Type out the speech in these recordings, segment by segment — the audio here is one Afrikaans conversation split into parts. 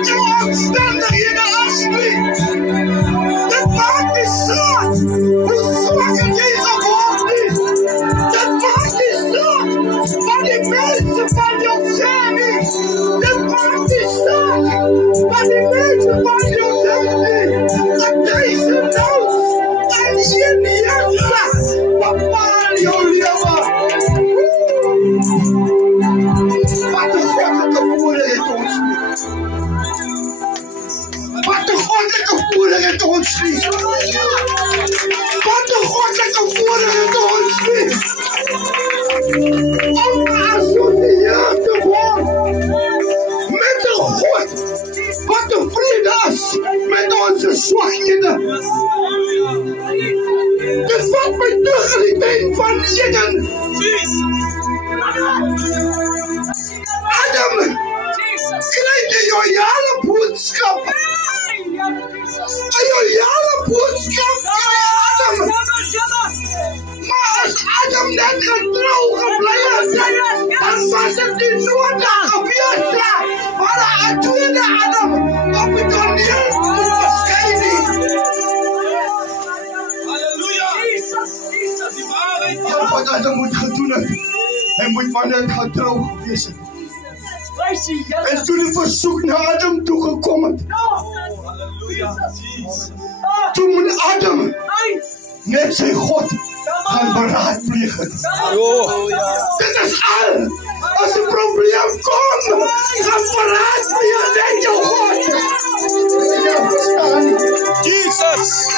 wat jou omstandighede afspreekt. Dit maakt niet saak hoe zwak het jy geword is. Dit maakt niet saak wat die mensen van jou sê nie. Dit maakt niet saak wat die mensen van jou denken nie. Dat deze nou en geen Jezus bepaal jou leven. Wat een goddelijke voering het ons niet. Wat een goddelijke voering het ons niet. Wat een goddelijke voering het ons niet. Om geassocieerd te worden met een God wat tevreden is met onze zwakheden. Dit wat mij terug in die tijd van Eden. Adam, krijg je jouw jaren boodschap. Jouw jaren boodschap, Adam. Maar als Adam net getrouw gebleven zijn, dan was het niet nodig geweest. Maar de tweede Adam op het toneel moet verschijnen. Ja, wat Adam moet gaan doen. Hij moet maar net getrouw geweest zijn. En toen de verzoek naar Adam toegekomen. Toen moet Adam net zijn God gaan beraadplegen. Dit is al. Als een probleem komt, gaan beraadplegen met jouw God. Ja, verstaan niet. Jesus.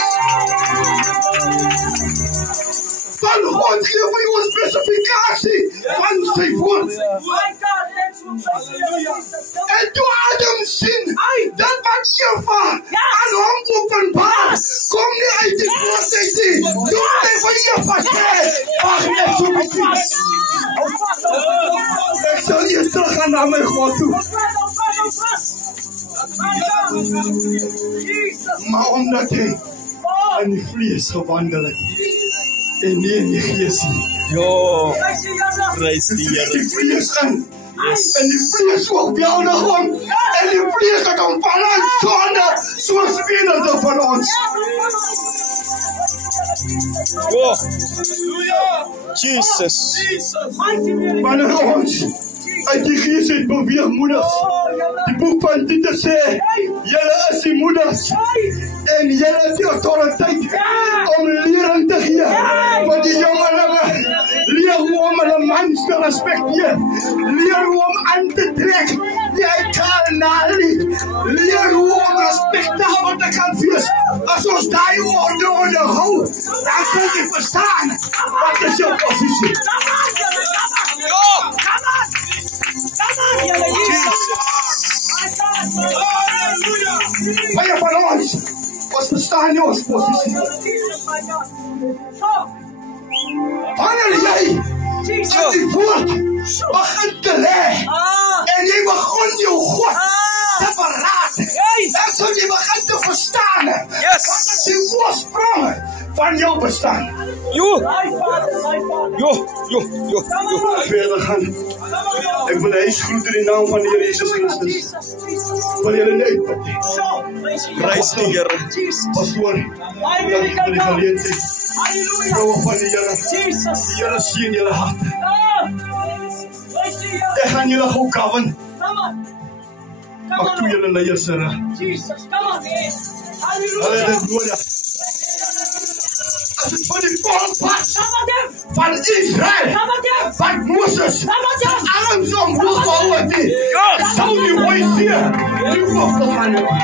Van God geef je een specificatie van zijn woord. En toen Adam zien dat wat Eva aan hem openbaar, kom niet uit die voorzichtig. Doe het voor Eva zeggen. Wacht net zo precies. Ik zal je terug gaan naar mijn God toe. Maar omdat hij in die vlees gewandeld heeft. En niet in die geest. Jo, prijs die Heer. Die vlees in. Yes. En die vlees wordt beeldig om. En die vlees gaat om van ons zonde. Zoals velen van ons. Oh, Jesus. Wanneer ons uit die geest het beweeg moeders. Die boek van Titus sê, julle is die moeders. En julle het die autoriteit om lering te gee. Want die jongelinge leer hoe om hulle mans te respecteer. Leer hoe om aan te trek. Jy kan nalie. Leer hoe om respectabel te kan wees. As ons daai orde onderhou, dan kan jy verstaan wat is jou posisie. Baie van ons verstaan nie ons posisie. Wanneer jy aan die woord begin te lê en jy begin jou God te verraad, dan sal jy begin te verstaan wat is die oorsprong van jou bestaan. Verder gaan. Ek wil huis groet in die naam van die Here Jesus Christus. Wil julle net bid. Prys die Here. Pastoor, dankie vir die geleentheid. Vrouwe van die Here. Die Here sien julle harte. Ek gaan julle gou kawen. Mag toe julle leiers, Here. Hulle het dit nodig. As het voor die volk van Israël, van Moses, arms omhoog gehouden het, zou die ooit zien, die vochtig gaan hebben.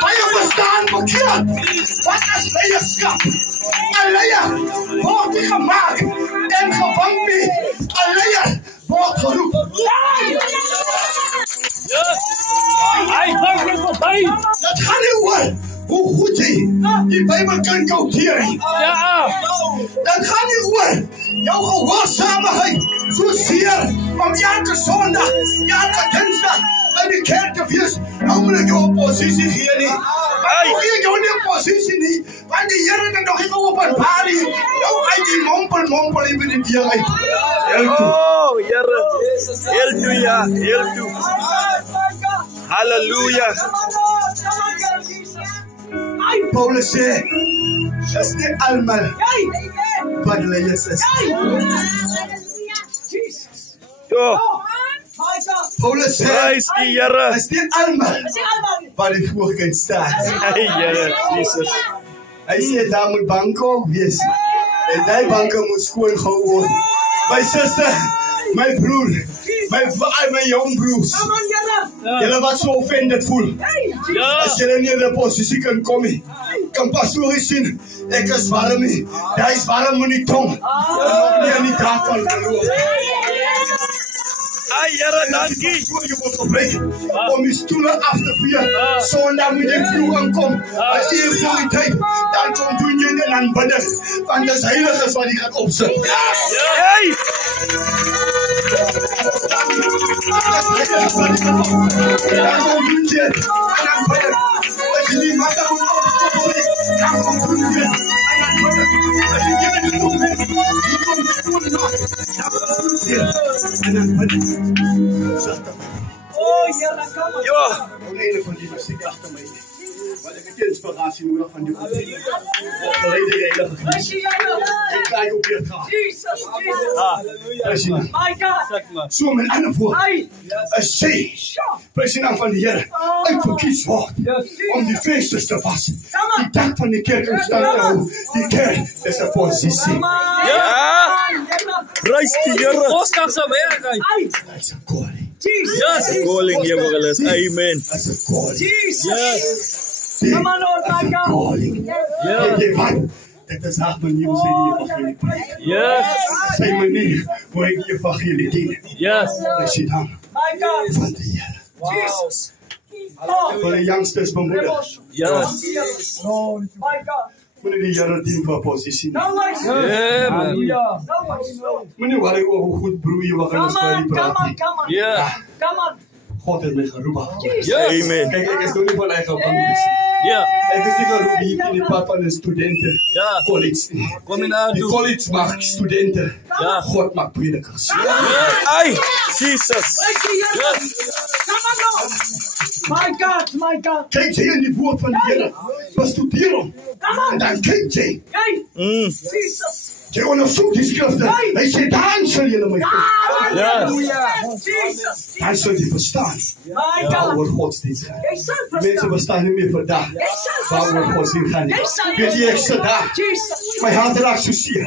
Maar je verstaan verkeerd, wat is leiderschap? Een leier wordt die gemaakt en gevangen. Een leier wordt geroepen. Dat gaat niet hoor. Hoe goed jy die Bijbel kan kouteren. Ja. Dat gaat niet hoor. Jouw gehoorzaamheid zozeer om elke zondag, elke dinsdag in de kerk te wees. Nou moet ik jou positie gee nie. Ai, jou nie posisie nie. Want die Here het nog nie openbaar nie. Jou uit die mompel in die deur uit. Oh, Here. Heel toe, ja. Heel toe. Halleluja. Paulus sê, is nie almal wat hulle Jesus. Ja. Paulus sê, Prys die Here. is nie almal wat die voorkant staan. Hey, Here. Jesus. Hy sê, daar moet banke ook wees. En die banke moet skoon gehou word. My suster, my broer, my jong broers, julle wat so offended voel, as julle nie in die posisie kan kom nie, kan pastorie sien, ek is warm nie, daar is warm in die tong, en nog nie aan die draad van geloof. Ai, Here, dankie. Je moet opbreken om die stoelen af te vieren. Zondag moet je vroeg aankomen. Als je voor die tijd, dan komt doen je en dan bidden. Want dat is heilig wat die gaat opzetten. Hey. Dan komt doen je en dan bidden. Als je niet maakt, dan komt doen je en dan bidden. Als je niet doen bent, dan komt doen je en dan bidden. Oh, Here, kom. Ja. Een van die muziek achter mij. Wat ik het inspiratie nodig van die opleiding. Opgeleide heilige geest. Ik krijg ook weer graag. Jesus, President. my God. Zo met andere woorden. Hey, Als zij, president van de Heer, uitverkies wordt om die feestjes te passen. Die dag van de kerk in stand te houden. Die kerk is een positie. Ja. Prys die Here. Oscar se werk uit. Hey, Dat is een calling. Jesus. Calling hier wel eens. Amen. Dat is een calling. Jesus. Die- Come on, Lord, Dat is my een God. calling. Ja. Weet je wat? Het is hard manier hoe ze die evangelie brengen. Yes. Zijn manier hoe ik die evangelie dien. Yes. President My God. van de Heer. Jesus. Oh, Voor de youngsters van moeder. Yes. my God. Meneer de Heer dien voor positie. No way. Yeah, man. No way. Meneer waar ik over goed broeien, we gaan eens Come bij on, die come on, praten. come on. Ja. Come on. God heeft mij geroepen. Yes. Amen. Kijk, ik is nog niet van eigen familie. Ja. Ik is niet geroepen hier in de pad van de studenten. Ja. College. Kom je nou Die toe. college maakt studenten. Ja. God maakt predikers. Ai. Jesus. Come on, Lord. My God, my God. Kijk jij in die woord van de Heer. Bestuderen. Come En on. dan kijk jij. Hey, Mm. Jesus. Je onderzoekt die schriften. Hij zegt, dan zul je mij verstaan. Ja. Jesus. Dan zul je verstaan. My Waar God. wordt godsdienst gaan. They shall Mensen prosper. verstaan niet meer vandaag. Waar wordt godsdienst gaan. Weet je, ik sta daar. Jesus. Mijn hart raakt zo zeer.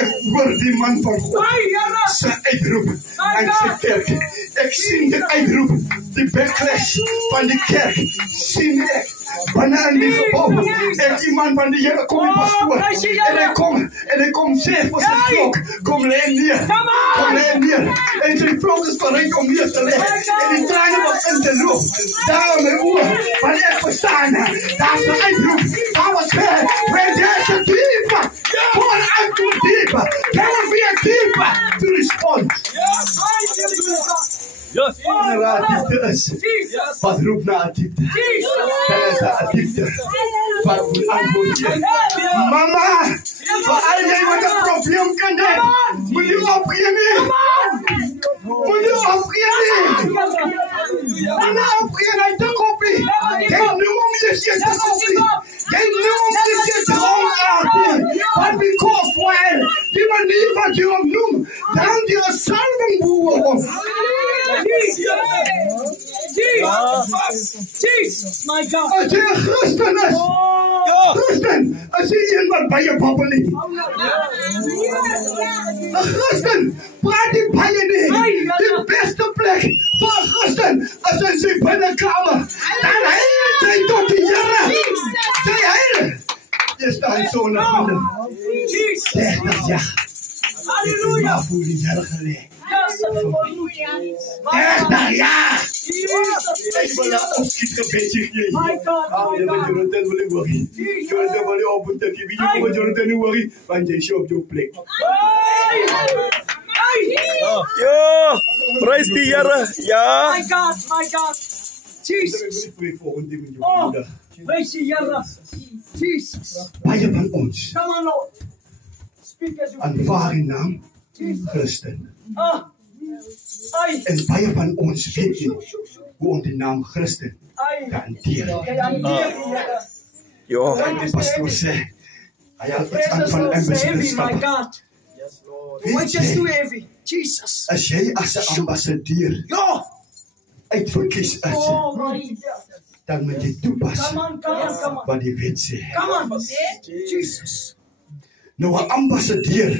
Ik word die man van God. My God. Ze uitroepen aan zijn kerk. Ik zie de uitroepen, de backlash van de kerk. Zie ik. Wanneer die gebouwen. En die man van de Heer komt in pastoor. En ik kom zeer voor zijn vlog. Kom leen neer. Kom leen neer. En zijn vlog is bereid om neer te leggen. En die tranen was in de lucht. Daar mijn oor. Wanneer ik verstaan. Daar is de uitroep. Daar was ver. Where there's a deeper. Pour out to deeper. There will be a deeper to respond. Yes. Inderdaad, diepte is. Wat roept naar diepte? Dat is de diepte. Wat moet antwoord je? Mama, voor al jij wat een probleem kan hebben, moet je opgeven. Moet je opgeven. Mama, opgeven uit de koppie. Geen nummer meer zit de koppie. Geen nummer meer zit de honger. But because when die manier wat je hem noemt, dan die een salving boeren. Jesus, my God. Als je een christen is, christen, als je iemand bij je babbel niet. Een christen, praat die bij je niet. De beste plek voor een christen, als hij zit bij de kamer. Dan heilig zijn tot de Heer. Zij heilig. Je staat zo naar binnen. 30 jaar. Hallelujah. Voor die Heer geleerd. Yes, hallelujah. 30 jaar. Jesus. Ik wil dat opschieten een beetje geven. My God, my Je bent God. Jonathan wil ik worry. Jonathan wil je op een tekje. Wie je moet Jonathan niet worry, want je is op jouw plek. Hey! Hey! Ja. Prys die Here. Ja. My God, my God. Ik Jesus. wil niet voor je volgende met je moeder. Praise you, Yara. Jesus. Baie van ons Come on, Lord. Speak as you aanvaar die naam Jesus. Christen. Ah. Ai. En baie van ons weet nie hoe om die naam Christen Ai. te hanteer. Kaya ang dear, Yara. Ja. En die pastoor sê, hy het iets aan Precious van Lord, so heavy, my ambassadorskap. God. Why Weet just too jy, heavy? Jesus. as jy as 'n ambassadeur Yo. uitverkies is, Oh, my God. dan moet jy toepas Come on, come on, come on. wat die wet sê. Come on. Jesus. Nou 'n ambassadeur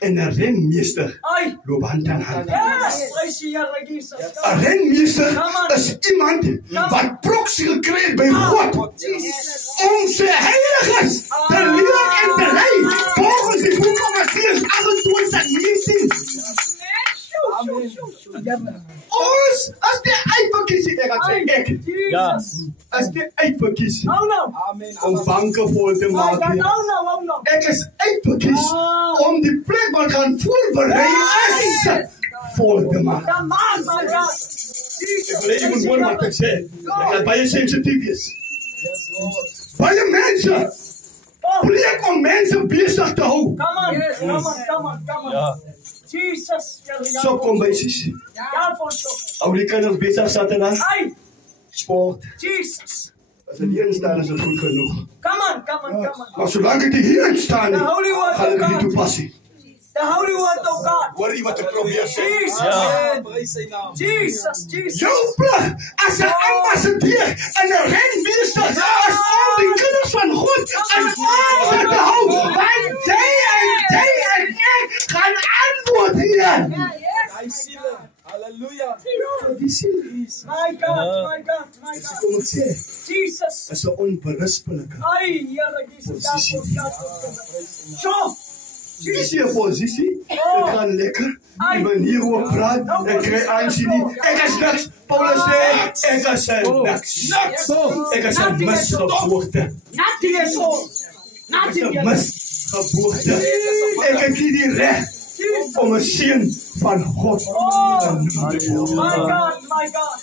en 'n renmeester Ai. loop hand aan hand. Yes. Praise you, Yara, Jesus. 'n Renmeester is iemand wat proksi gekry het by God Jesus. om sy heiliges te leer en te lei volgens die boek van Matteus 28:19. Ons as die uitverkies het, ek gaan sê ek Jesus. as die uitverkies Oh, no. om banke vol te My maak. God. nie. Oh, no. Oh, no. Ek is uitverkies om die plek wat gaan voorberei is vol te maak. Come on, my God. Ek wil hê jy moet hoor wat ek sê. Ek gaan baie sensitief wees. Baie mense Oh, plek om mense besig te hou. come on. Come on, come on, come on. Jesus. So kom by sis. Ja, for sure. Ou die kinders besig Saterdag Ai. sport. Jesus. As dit hier staan is dit goed genoeg. Come on, come on, come on. Maar solank dit hier staan, The Holy Word gaan of dit nie God. toepas nie. The Holy Word of God. Hoor jy wat ek probeer sê? Jesus. Ja. Jesus, Jesus. Jou plig as 'n ambassadeur en 'n renmeester is om die kinders van God in orde te hou. Want jy en ek gaan antwoord hier. Hallelujah. Die siel My God, my God, my is God. kom ek sê, Jesus. is 'n onberispelike. Ai, Here Jesus. God, for God. Sure. Dis hier posisie. Dit gaan lekker. Die manier hoe ek praat, ek kry aansien nie. Ek is niks. Paulus sê, ek is niks. Ek is 'n misgeboorte. Nothing at all. Ek is Nothing 'n at all. misgeboorte. Ek het nie die reg om 'n seun van God te noem. My God, my God.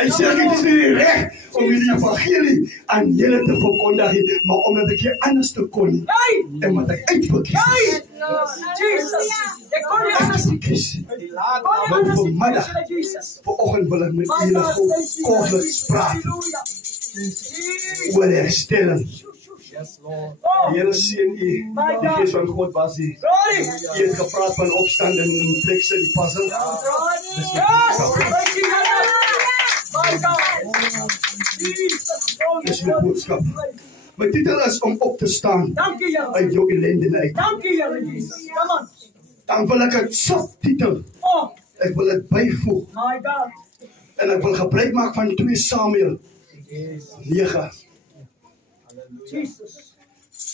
Hy sê ek het nie die reg om die evangelie aan julle te verkondig nie, maar om 'n bietjie anders te kon Ai, en wat ek uitverkies is. Jesus. They call you honest. Uitverkies. Call you honest situation of Jesus. Vanoggend wil ek met My julle God, thank you. kortliks praat Hallelujah. Jesus. oor herstelling. Oh, Die Here seën u. My Die God. Gees van God was hier. glory. U het gepraat van opstand en plekse die puzzle. Yes. Thank you, Lord. My God. Jesus. Dis my boodskap. My titel is om op te staan Thank you, Lord. uit jou ellende uit. Thank you, Lord Jesus. Come on. Dan wil ek 'n subtitel. Oh, Ek wil dit byvoeg my God. en ek wil gebruik maak van 2 Samuel 9. Jesus.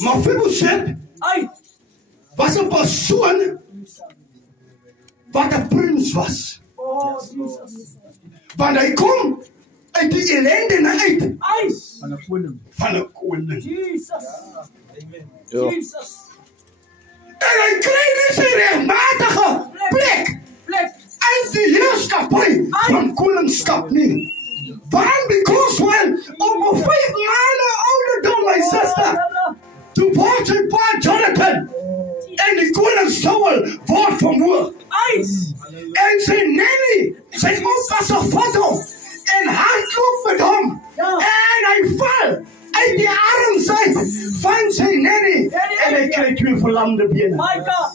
Mephibosheth Ai. was 'n persoon wat 'n prins was. Oh, Jesus. Want hy kom uit die ellende uit Ai. van 'n koning. Jesus. Ja. Jesus. En hy kry nie sy regmatige plek Plek. in die heerskappy van koningskap nie. Want because when op 5 maande ouderdom, my sister, toe word sy pa Jonathan en die koning Saul word vermoord. Ai. En sy nanny, sy oupa se foto en hardloop met hom. Ja. En hy val uit die arms uit van sy nanny en hy kry 2 verlamde bene. My God.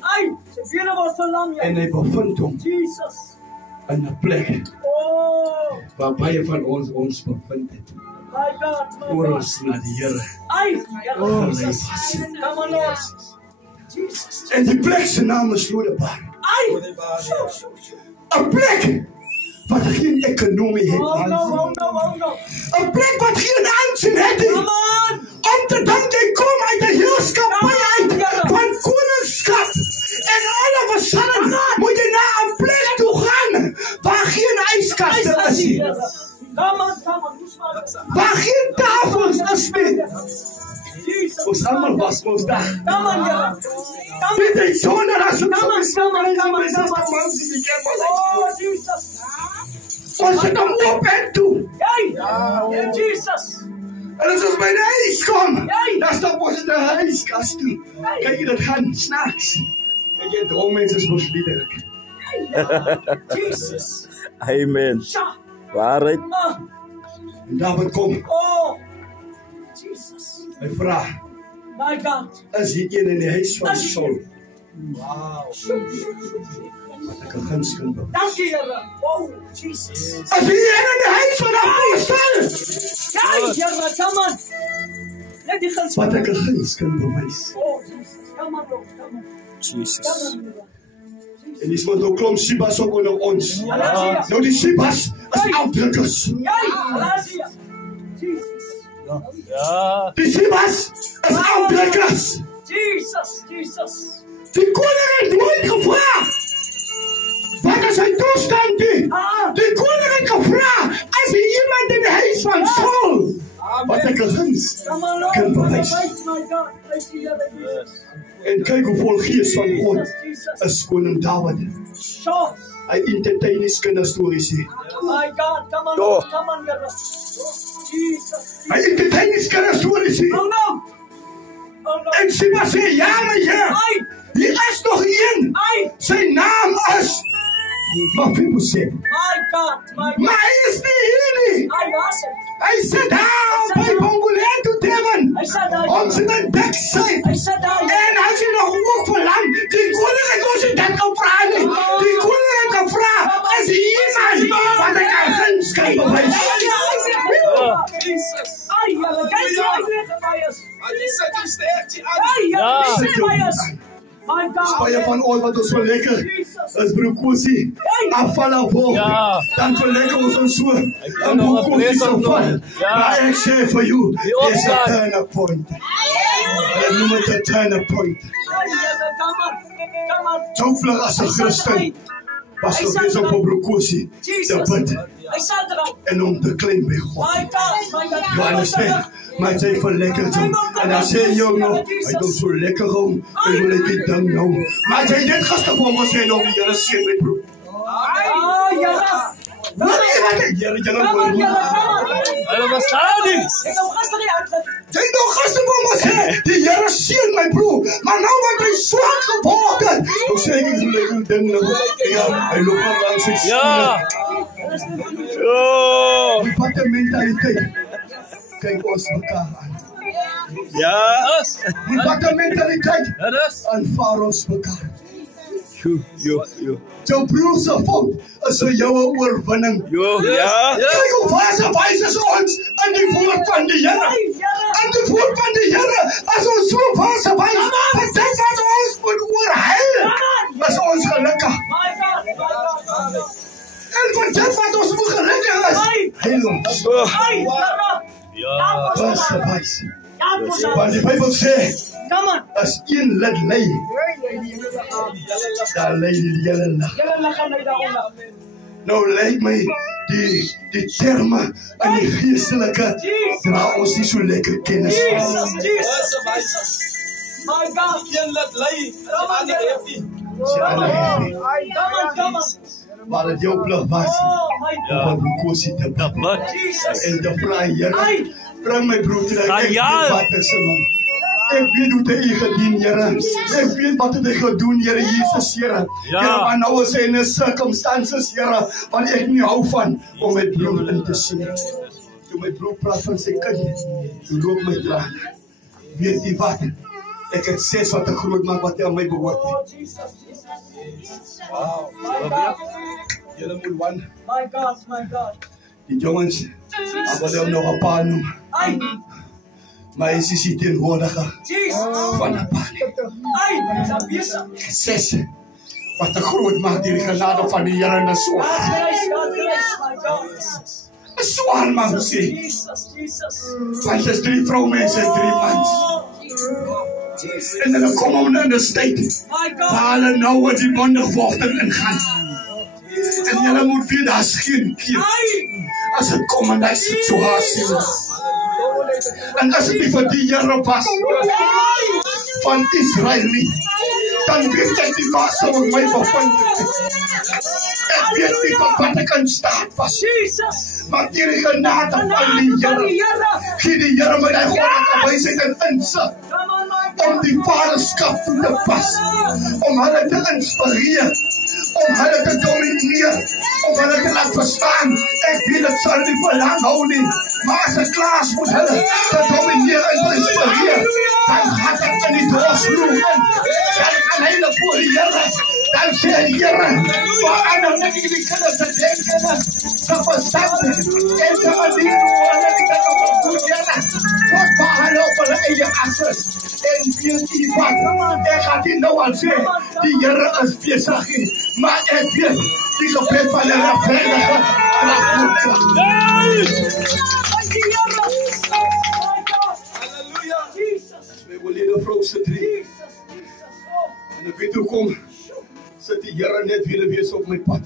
Ai. It's a beautiful salam. En hy bevind hom Jesus. in 'n plek Oh, waar baie van ons bevind het. my God. My Oor God. ons na die Here. Ai. Oh, Jesus. Jesus. Come on, Lord. Jesus. En die plek se naam is Lodebar. Ai. Shoo, shoo, shoo. 'n Plek wat geen ekonomie het. Oh, no, oh, no, oh, no. 'n Plek wat geen aansien het nie. Come on. Om te dink jy kom uit 'n heerskappy uit van koningskap. En all of a sudden moet jy na 'n plek toe gaan waar geen yskaste is nie. Come on, come on. Who's my Waar geen tafels is nie. Jesus. Ons almal was mos daar. Come on, yeah. Come Weet jy sonder as ons Come on, come on, come on, come on. ons in die kerk was. Oh, Jesus. Ons het hom oop en toe. Hey. Jesus. En as ons by die huis kom, dan stap ons in die huiskas toe. Kyk jy, dit gaan snaaks. Kyk jy, droom mense is mos liederlik. Jesus. Amen. Waarheid. En David kom, Oh. Jesus. hy vra, My God. is hier een in die huis van Is Saul, Wow. wat ek 'n gunskind bewys. Dankie, Here. Oh, Jesus. Is hier een in die huis van Apostel, Hey, Here, come on. Let die guns wat ek 'n gunskind bewys. Oh, Jesus. Come on, Lord. Come on. Jesus. Come on, Lord. En die smot ook klomp Sibas ook onder ons. Hallelujah. Nou die Sibas is uitdrukkers. Hey, hallelujah. Jesus. Ja. Die Sibas is uitdrukkers. Jesus. Jesus. Die koning het nooit gevra, wat is sy toestand die? Die koning het gevra, is hier iemand in die huis van Saul? Wat ek 'n guns Come on, Lord. kan bewys. My God. Praise you, Here, Jesus. En kyk hoe vol gees van God Jesus. is koning Dawid. Sure. Hy entertain die kinderstories hier. My God. Come on, Go. Lord. Come on, Here. Jesus. Hy entertain die kinderstories hier. Oh, no. Oh, no. En Siba sê, ja my Heer, Hey. hier is nog een. Hey. Sy naam is Mephibosheth. My God. My God. Maar hy is nie hier nie. I was it. Hy sit daar by Bongoleto Devon. I said that. Ons in 'n dik sy. I said that. En as jy nog ook verlang, die koning het ons dit gevra nie. Die koning het gevra, is iemand wat ek 'n guns kan bewys. Jesus. Ay, Here, kijk jy weer by ons. Die sit jou sterk die aan. Hey, Ja. Here, sê by ons. My God. Baie van ons wat ons so lekker is brokosie, afvalafol. Ja. Dan verlekker ons ons so. En nog 'n brokosie so breek val. Ja. Maar ek sê vir jou, Die there's a opslag. turning point. Hulle noem dit 'n turning point. Hey, Here, come on. Come on. Jou vlug as 'n Christen was gewees op 'n brokosie te Jesus. bid I said that. en om te klein by God. My God. My God. You understand? Maar sy verlekker jou. En dan sê jy nog, hy doen so lekker om, hy wil ek die ding nou. Maar sy het net gister vir hom gesê, nou die Here seën my broer. Oh, Here. Hoor jy wat ek Here Come on, hoor? Here, come on. Hulle verstaan nie. Ek hou gister nie uitgezet. Sy het nog gister vir hom gesê, die Here seën my broer. Maar nou wat hy swak geword het, nou sê ek die lekker ding nou. Ja, hy loop maar langs sy Ja. skoene. Oh. Wat 'n mentaliteit. Kyk ons mekaar aan. Ja. Wat 'n mentaliteit. Dit is. Aanvaar ons mekaar. Jo. Jou broer se fout is vir jou 'n oorwinning. Jo. Ja. Kyk hoe wys ons in die woord van die Here. In die woord van die Here, as ons so wys, dit wat ons moet oorheil, is ons gelukkig. My God. My God. En vir dit wat ons moet gelukkig is, heil ons. Hey, Here. Ja. Wys. Ja, Want die Bybel sê, come on. as een lid lei, dan lei die hele lig. Here, lag aan my daaronder. Nou lyk my die terme in die geestelike dra ons nie so lekker kennis van. Jesus. My God. Een laat lei, aan die happy. Come on. Maar dit jou plig was Oh, my God. om brokosie te bid Wat? Jesus. en te vra, Here, bring my broer terug. Gaan Ek weet ja. wat is in hom. Ek weet hoe hy gedien, Here. Ek weet wat hy gedoen, Here Jesus, Here. Ja. Here, maar nou is hy in 'n circumstances, Here, wat ek nie hou van om my broer in te sien. Toe my broer praat van sy kind, toe loop my trane. Weet jy wat? Ek het 6 wat te groot maak wat hy aan my behoort. Oh, Jesus. Wow. My God. Julle moet wan. My God. My God. Die jongens, ek wil hom nog 'n paar noem. Hey, Maar hy is die teenwoordige Jesus. van 'n paar. Hey, is besig. 6 wat te groot maak deur die genade van die Here en is so. God grace, my God. Is swaar man sê. Jesus. Want is 3 vroumense en 3 mans. Jesus. En hulle kom om in 'n tyd My God. waar hulle nou wat die bondigwagting ingaan. En julle moet weet daar's geen keer Hey, as dit kom in daai situasie. En as dit nie vir die Here was van Israel nie, dan weet ek die waar sou ek my bevind het. Ek weet nie tot wat ek in staat was. Jesus. Maar deur die genade van die Here, gee die Here my die goddelike wysheid en insig om die vaderskap toe te pas, om hulle te inspireer, om hulle te domineer, om hulle te laat verstaan. Ek weet dit sal nie vir lang hou nie, maar as ek klaar is met hulle te domineer en te inspireer, dan gaat ek in die doorsloeg in, dan kan hulle voor die Here, dan sê die Here, verander net die kinders te denken, te verstaan, en te manier hoe hulle die kinders goed Here, tot waar hulle op hulle eie asses. En weet jy wat, ek gaat nie nou al sê, die Here is besig, maar ek weet, die gebed van die regverdige krag moet krag. Halleluja. My oorlede vrou se drie, en ek weet hoekom, sit die Here net weer wees op my pad.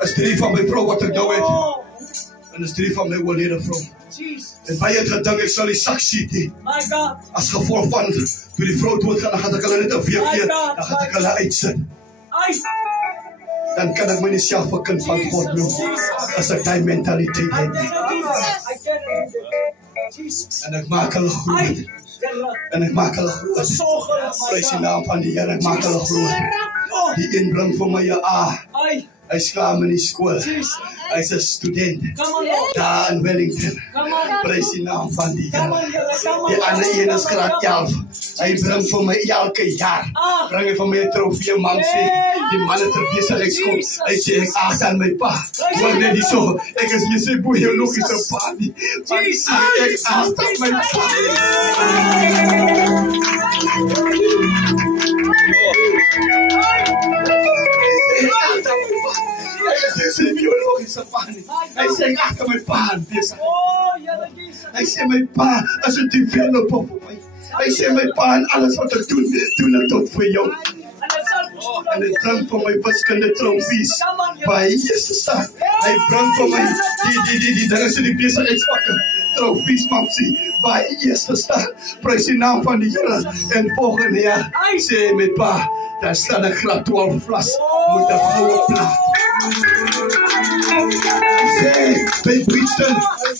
Is drie van my vrou wat ek nou het, en is drie van my oorlede vrou. En baie het gedink ek sal die sak siet nie. As gevolg van, toe die vrou doodgaan, dan gaan ek hulle net 'n week gee, dan gaan ek hulle uitsit. Dan kan ek my nie self 'n kind van God noem, as ek die mentaliteit het nie. En ek maak hulle groot. En ek maak hulle groot. Prys die naam van die Here, ek maak hulle groot. Die een bring vir my 'n A. Hy skaam in die skool. Hy's 'n student daar in Wellington. Prys die naam van die Here. Die ander een is graad 11. Hy bring vir my elke jaar. Bring hy vir my 'n trofee, man sê. Die man het 'n besigheidskop. Hy sê ek ag aan my pa. Maar net die so, ek is nie so biologiese pa nie. Jesus, ek ag aan my pa. Hy sê biologiese pa nie. Hy sê ek agter my pa aan besig. Hy sê my pa is 'n developer vir my. Hy sê my pa en alles wat ek doen ek tot vir jou. En hy bring vir my wiskunde trofees by Jesus staan. Hy bring vir my die dinge se die besigheidsvakke trofees mamsie by Jesus staan. Prys die naam van die Here. En volgende jaar sê my pa, daar staan 'n graad 12 vlas met 'n goue plaat. Sê, by Brixton,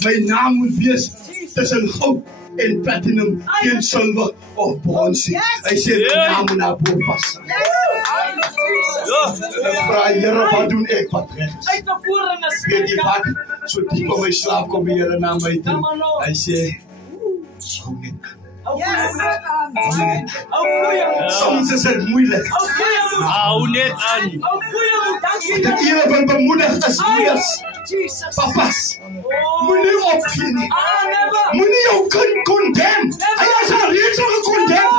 my naam moet wees tussen goud en platinum, geen silver of bronze. Hy sê my naam moet na bo vas. En vra Here, wat doen ek wat reg is? Weet jy wat? So diep op my slaap kom die Here na my toe. Hy sê, hou net aan. Soms is dit moeilik. Hou net aan. Die Here wil bemoedig is moeders. Papas, moenie opgee nie. Moenie jou kind condemn. Hy is al reeds gekondemn.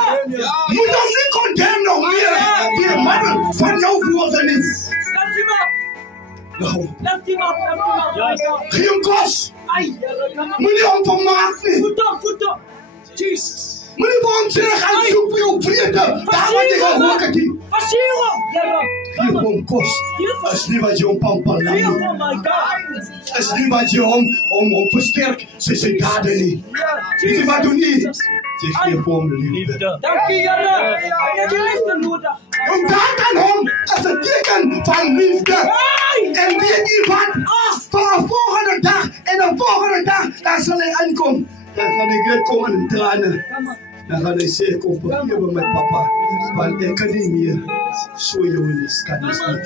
Moet hom nie condemn nog meer. Die man van jou woorde nie. Gee hom kos. Moenie hom vermaak nie. Moenie vir hom sê, gaan soek vir jou vrede. Daar wat jy gehoor het nie. Gee hom kos. Is nie wat jy hom pamper nie. Is nie wat jy hom versterk, sy dade nie. Weet jy wat doen nie? Jy gee vir hom liefde. Dankie Here. Ek het liefde nodig. Om daar kan hom as 'n teken van liefde. En weet jy wat? Voor 'n volgende dag en 'n volgende dag, dan sal hy aankom. Dan gaan ek weer kom in trane. Dan gaan hy sê, kom vergewe my papa, want ek kan nie meer so jou in die skandis nie.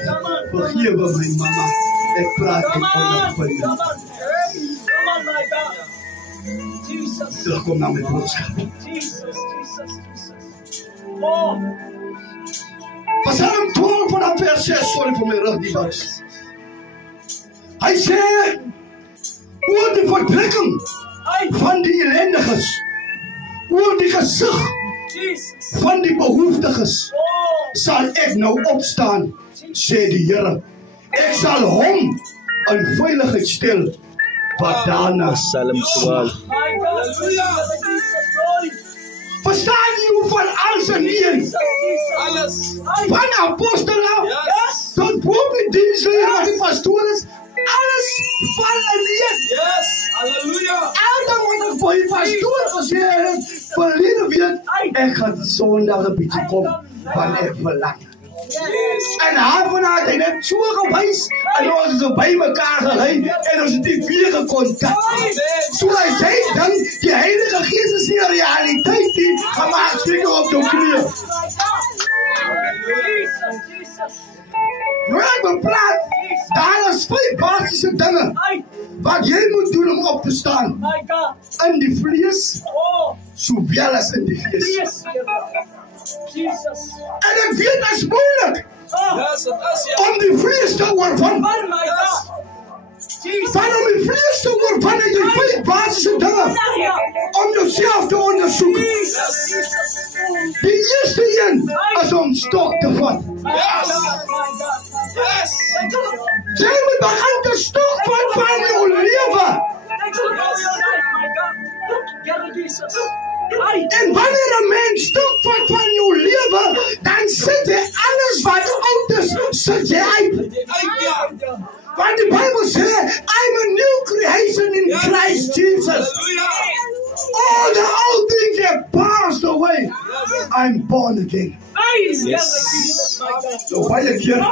Vergewe my mama, ek praat nie van jou. Terugkom na my boodskap. Psalm 12 vanaf vers 6, sorry vir my rug die was. Hy sê, oor die verdrukking van die ellendiges, oor die gesig van die behoeftiges, sal ek nou opstaan, sê die Here. Ek sal hom in veiligheid stel, wat daarna Psalm 12. Verstaan jy hoe van alles en een? Alles. Van apostelen tot bovendienstleden wat die pastoor is, alles van en een. Yes. Halleluja. Elke wat ek vir die pastoor gesê gaan zondag een beetje komen van ek verlang. En haar vanuit het net so gewys en ons is by mekaar gelei en ons het die vier gekontak. So hy sê dan die Heilige Gees is nie 'n realiteit nie, maar seker op jou knieë. Nou ek wil praat, daar is 5 basiese dinge wat jy moet doen om op te staan. In die vlees, sowel as in die gees. En ek weet dit is moeilik om die vlees te oorwin. Van om die vlees te oorwin en die 5 basiese dinge om jouself te ondersoek. Die eerste een is om stok te vat. Jy moet begin te stok vat van jou lewe. En wanneer 'n mens stok vat van jou lewe, dan sit jy alles wat oud is, sit jy uit. Want die Bible sê, I'm a new creation in Christ Jesus. All the old things have passed away. I'm born again. So baie keer,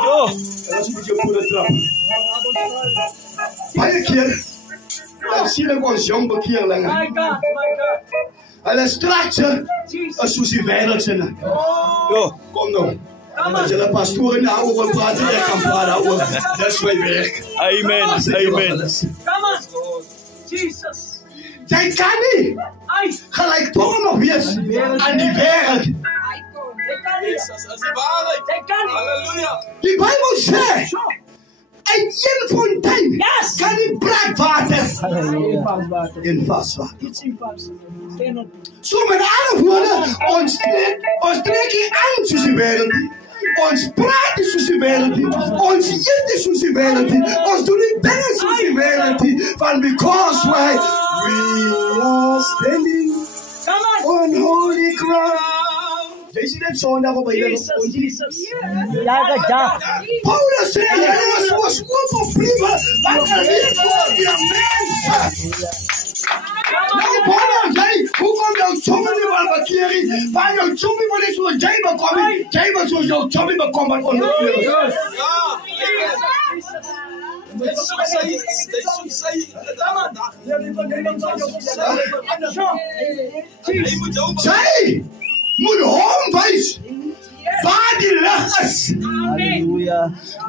as jy jou voete trap. Baie keer, dan sien ek ons jong bekeerlinge. Hulle structure is soos die wêreldse. Kom nou. As jy 'n pastoor in die ou wil praat, jy kan praat daaroor. Dis my werk. Amen. Amen. Come on. Jesus. Jy kan nie gelykvormig wees aan die wêreld. Die Bybel sê, uit een fontein kan die braakwater in vars water. So met ander woorde, ons trek nie aan soos die wêreld nie. Ons praat nie soos die wêreld nie. Ons eet nie soos die wêreld nie. Ons doen nie dinge soos die wêreld nie. Van because we are standing on holy ground. Jy sien dit Sondag op by Jesus. Paulus sê, jy was soos oop op briewe, wat gelees word deur mense. Nou, Paulus sê, hoekom jou chomie nie wil bekeer nie? Want jou chomie wil nie soos jy bekom nie. Jy wil soos jou chomie bekom wat onbekeer is. Jy moet hom wys waar die lig is.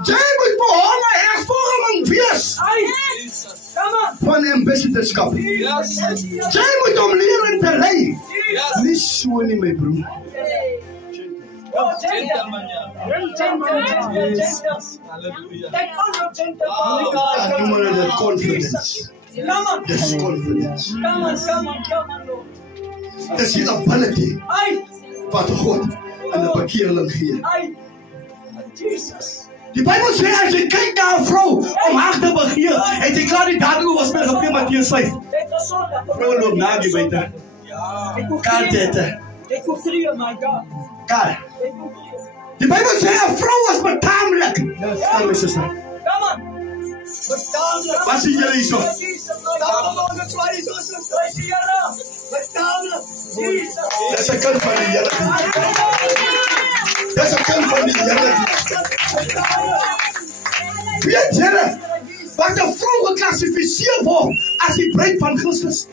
Jy moet vir hom 'n hervorming wees van ambassadorskap. Jy moet hom leer en te lei. Nie so nie, my broer. Ek noem hulle dit confidence. Dis confidence. Dis die ability wat God aan 'n bekeerling gee. Die Bybel sê as jy kyk na 'n vrou om haar te begeer, het jy klaar die datum was met gebeur Matteus 5. Vrou loop na die buite. Kaart het. Kaart. Die Bybel sê 'n vrou was betaamlik. Ja, my suster. Wat sê julle hierso? Dis 'n kind van die Here. Dis 'n kind van die Here. Weet julle, wat 'n vrou geklassifiseer word as die bruid van Christus?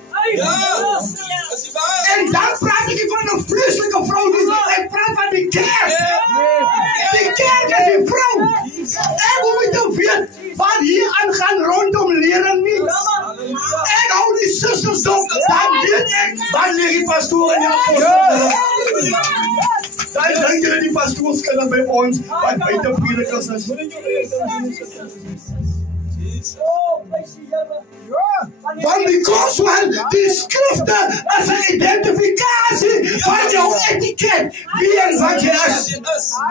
En dan praat ek van 'n vleeslike vrou nie, ek praat van die kerk. Die kerk is die vrou. Ek moet nou weet wat hier aangaan rondom lering nie. Ek hou die susters op, dan weet ek wat leer die pastoor en die apostel. Dan dink julle die pastoors kan by ons wat buite predikers is. Want because die skrifte is 'n identifikasie van jou etiket, wie en wat jy is.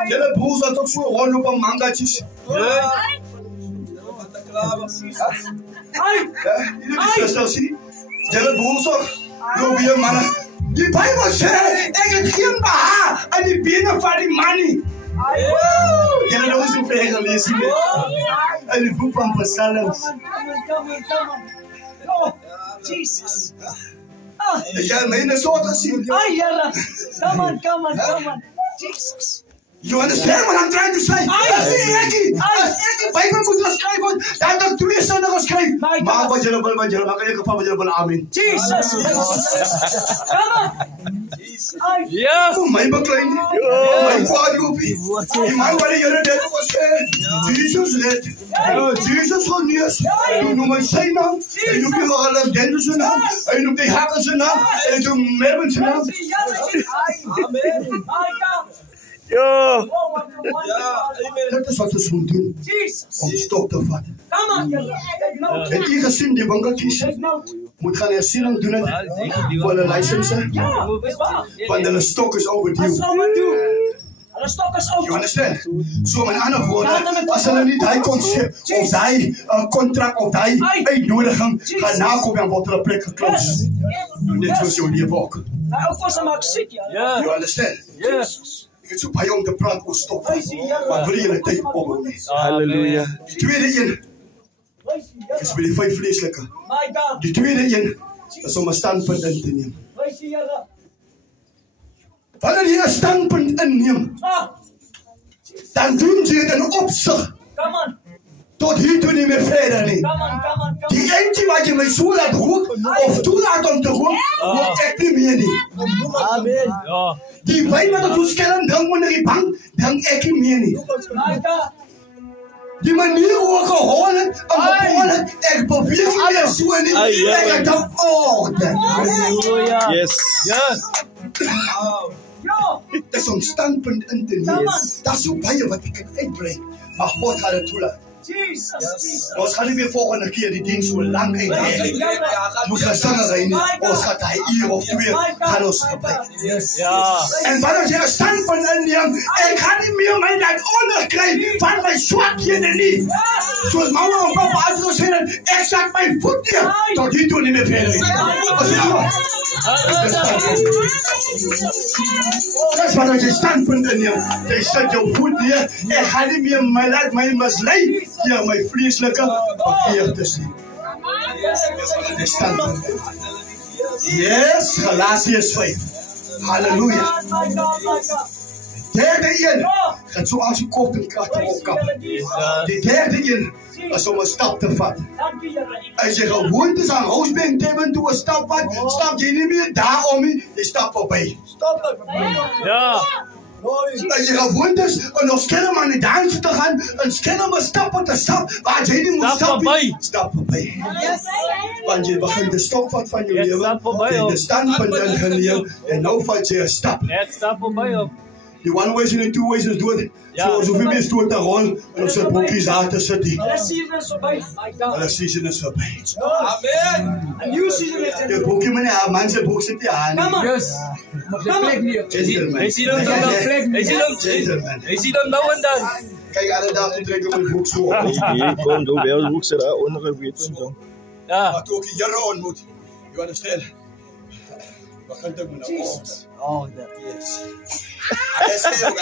Julle broers wat ook so rondloop op mangatjies. Jullie susters sien, julle broers ook loop hier manne. Die Bybel sê, ek het geen behaag aan die bene van die man nie. Julle nou so ver gelees nie. In die boek van Psalms. Oh, Jesus. Jy my in 'n soort gesien. Ay, Here. Come on, come on, come on. Jesus. You understand what I'm trying to say? As die Bybel moet geskryf word, dan het 2 sinne geskryf. Maar wat julle wil, wat julle maak in geval wat julle wil, amen. Jesus. Come on. Ay. Yes. My beklein. My God, you be. Die man wat die Here dit was sê. Jesus let. Jesus genees. Jy noem my sy naam. Jy noem die alle genders se naam. Jy noem die hakkers se naam. Jy noem Mervin se naam. Amen. My God. Yo. Oh, what a wonderful. Dit is wat ons moet doen Jesus. om stop te vat. Come on, Here. Take note. Het jy gesien die winkeltjies Take note. moet gaan hersiening doen het vir hulle lisense? Ja, dis waar. Want hulle stok is That's overdue. all we do. Hulle stok is You over. understand? So met ander woorde, as hulle nie daai konsep of daai kontrak of daai uitnodiging gaan nakom, dan word hulle plek geklos. Net soos jou lewe ook. Hy ook was maak siek, ja. Yeah. You understand? Yes. Ek het so baie om te praat oor stop. Maar wil jy julle tyd op nie? Hallelujah. Die tweede een is by die 5 vleeslike. My God. Die tweede een is om 'n standpunt in te neem. Wys die Here. Wanneer jy 'n standpunt inneem, Ah, dan doen jy dit in opsig come on. tot hier toe nie meer verder nie. Come on, come on, come Die eentjie wat jy my so laat rook of toelaat om te rook, rook ek nie meer nie. Amen. Ja. Die wyn wat ek so skelm drink onder die bank, drink ek nie meer nie. My God. Die manier hoe ek gehol het, ek beweeg nie meer so nie. Ek het dan orde. Hallelujah. Yes. Yes. Yo. Dis om standpunt in te neem. Daar's so baie wat ek kan uitbrei, maar God gaan dit toelaat. Jesus. Jesus. Ons gaan nie weer volgende keer die diens so lank hê. Moet gesangery nie. Ons gaan daai uur of 2 gaan ons gebruik. Ja. En wanneer jy 'n standpunt inneem, ek gaan nie meer my laat onderkry van my swakhede nie. Soos mamma en papa altyd gesê het, ek sit my voet neer tot hier toe nie meer verder nie. Wat is Dis wanneer jy standpunt inneem, jy sit jou voet neer, ek gaan nie meer my laat my mislei deur my vleeslike begeertes nie. Dis standpunt. Yes, Galasiërs 5. Halleluja. My God, my God. Derde een, gaan so as jy kop en kragtig opkap. Die derde een is om 'n stap te vat. Dankie, Here. As jy gewoond is aan Rosebank Tavern toe 'n stap vat, stap jy nie meer daarom nie, jy stap verby. Ja. As jy gewoond is om nog skelm aan die dans te gaan, en skelm 'n stap te stap, waar jy nie moet Stap stap verby. nie, stap verby. Want jy begin te stopvat van jou Ek lewe, stap verby, jy hoor. het 'n standpunt ingeneem, en nou vat jy 'n stap. Ek stap voorbij op. Die one ways en die two ways is dood. Ja. So ons hoef nie meer stoot te rol, en ons het boekies daar te sit nie. Hulle sien ons verby. My God. Hulle season is verby. Amen. A new season is Die in. boekie man, man se boek sit nie aan nie. Come on. Yes. Mag die plek nie. Gentlemen. Hij ziet hem dan. Gentlemen. Hij ziet hem nou en dan. Kijk, alle dagen trek ik mijn boek zo op. Hier komt ook wel een boek daar ondergeweten zo. Ja. Maar toen ik jaren ontmoet. You understand? Wat kan ik met nou? Jesus. Oh, dat. Yes. Hij is heel